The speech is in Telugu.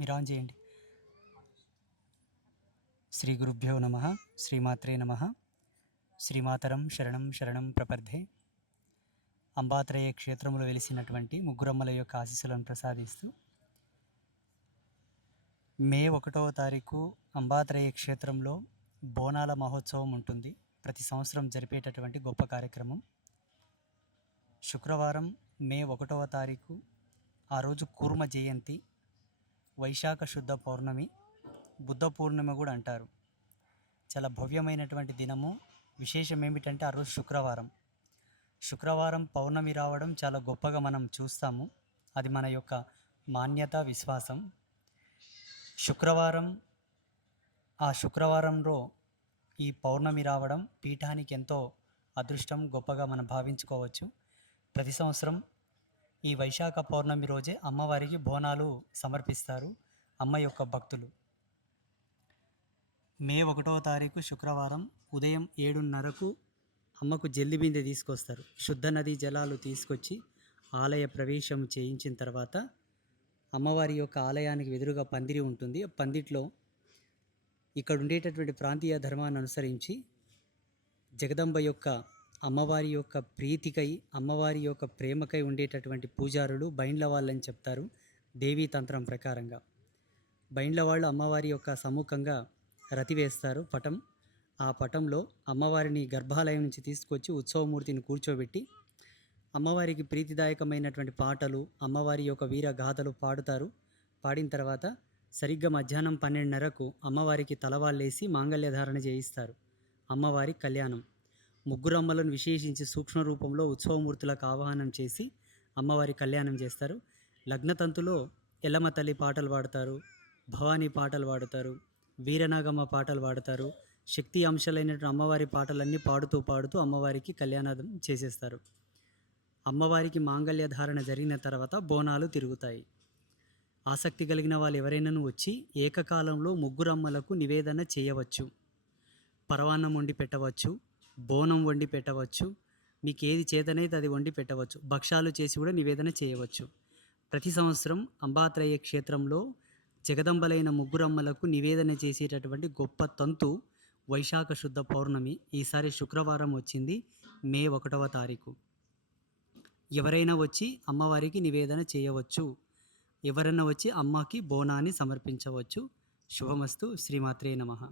మీరు ఆన్ చేయండి. శ్రీ గురుభ్యో నమ. శ్రీమాత్రే నమ. శ్రీమాతరం శరణం శరణం ప్రపర్ధే. అంబాత్రయ క్షేత్రములో వెలిసినటువంటి ముగ్గురమ్మల యొక్క ఆశీస్సులను ప్రసాదిస్తూ మే 1వ తారీఖు అంబాత్రయ క్షేత్రంలో బోనాల మహోత్సవం ఉంటుంది. ప్రతి సంవత్సరం జరిపేటటువంటి గొప్ప కార్యక్రమం. శుక్రవారం మే 1వ తారీఖు, ఆ రోజు కూర్మ జయంతి, వైశాఖ శుద్ధ పౌర్ణమి, బుద్ధ పూర్ణిమ కూడా అంటారు. చాలా భవ్యమైనటువంటి దినము. విశేషం ఏమిటంటే ఆ రోజు శుక్రవారం పౌర్ణమి రావడం చాలా గొప్పగా మనం చూస్తాము. అది మన యొక్క మాన్యత, విశ్వాసం. శుక్రవారంలో ఈ పౌర్ణమి రావడం పీఠానికి ఎంతో అదృష్టం, గొప్పగా మనం భావించుకోవచ్చు. ప్రతి సంవత్సరం ఈ వైశాఖ పౌర్ణమి రోజే అమ్మవారికి బోనాలు సమర్పిస్తారు అమ్మ యొక్క భక్తులు. మే 1వ తారీఖు శుక్రవారం ఉదయం 7:30కు అమ్మకు జల్లి బిందె తీసుకొస్తారు. శుద్ధ నదీ జలాలు తీసుకొచ్చి ఆలయ ప్రవేశం చేయించిన తర్వాత అమ్మవారి యొక్క ఆలయానికి ఎదురుగా పందిరి ఉంటుంది. ఆ పందిట్లో ఇక్కడ ఉండేటటువంటి ప్రాంతీయ ధర్మాన్ని అనుసరించి జగదంబ యొక్క అమ్మవారి యొక్క ప్రీతికై, అమ్మవారి యొక్క ప్రేమకై ఉండేటటువంటి పూజారులు బైండ్ల వాళ్ళని చెప్తారు. దేవీ తంత్రం ప్రకారంగా బైండ్ల వాళ్ళు అమ్మవారి యొక్క సముఖంగా రతి వేస్తారు పటం. ఆ పటంలో అమ్మవారిని గర్భాలయం నుంచి తీసుకొచ్చి ఉత్సవమూర్తిని కూర్చోబెట్టి అమ్మవారికి ప్రీతిదాయకమైనటువంటి పాటలు, అమ్మవారి యొక్క వీర గాథలు పాడుతారు. పాడిన తర్వాత సరిగ్గా మధ్యాహ్నం 12:30కు అమ్మవారికి తలవాళ్ళేసి మాంగళ్యధారణ చేయిస్తారు. అమ్మవారి కళ్యాణం. ముగ్గురమ్మలను విశేషించి సూక్ష్మ రూపంలో ఉత్సవమూర్తులకు ఆవాహనం చేసి అమ్మవారి కళ్యాణం చేస్తారు. లగ్నతంతులో ఎల్లమ్మ తల్లి పాటలు పాడతారు, భవానీ పాటలు పాడుతారు, వీరనాగమ్మ పాటలు పాడతారు. శక్తి అంశాలైనటువంటి అమ్మవారి పాటలన్నీ పాడుతూ అమ్మవారికి కళ్యాణం చేసేస్తారు. అమ్మవారికి మాంగళ్య ధారణ జరిగిన తర్వాత బోనాలు తిరుగుతాయి. ఆసక్తి కలిగిన వాళ్ళు ఎవరైనాను వచ్చి ఏకకాలంలో ముగ్గురమ్మలకు నివేదన చేయవచ్చు. పరవాన్నం వండి పెట్టవచ్చు, బోనం వండి పెట్టవచ్చు, మీకు ఏది చేతనైతే అది వండి పెట్టవచ్చు. భక్షాలు చేసి కూడా నివేదన చేయవచ్చు. ప్రతి సంవత్సరం అంబాత్రయ క్షేత్రంలో జగదంబలైన ముగ్గురమ్మలకు నివేదన చేసేటటువంటి గొప్ప తంతు వైశాఖ శుద్ధ పౌర్ణమి. ఈసారి శుక్రవారం వచ్చింది, మే 1వ తారీఖు. ఎవరైనా వచ్చి అమ్మవారికి నివేదన చేయవచ్చు. ఎవరైనా వచ్చి అమ్మకి బోనాన్ని సమర్పించవచ్చు. శుభమస్తు. శ్రీమాత్రే నమః.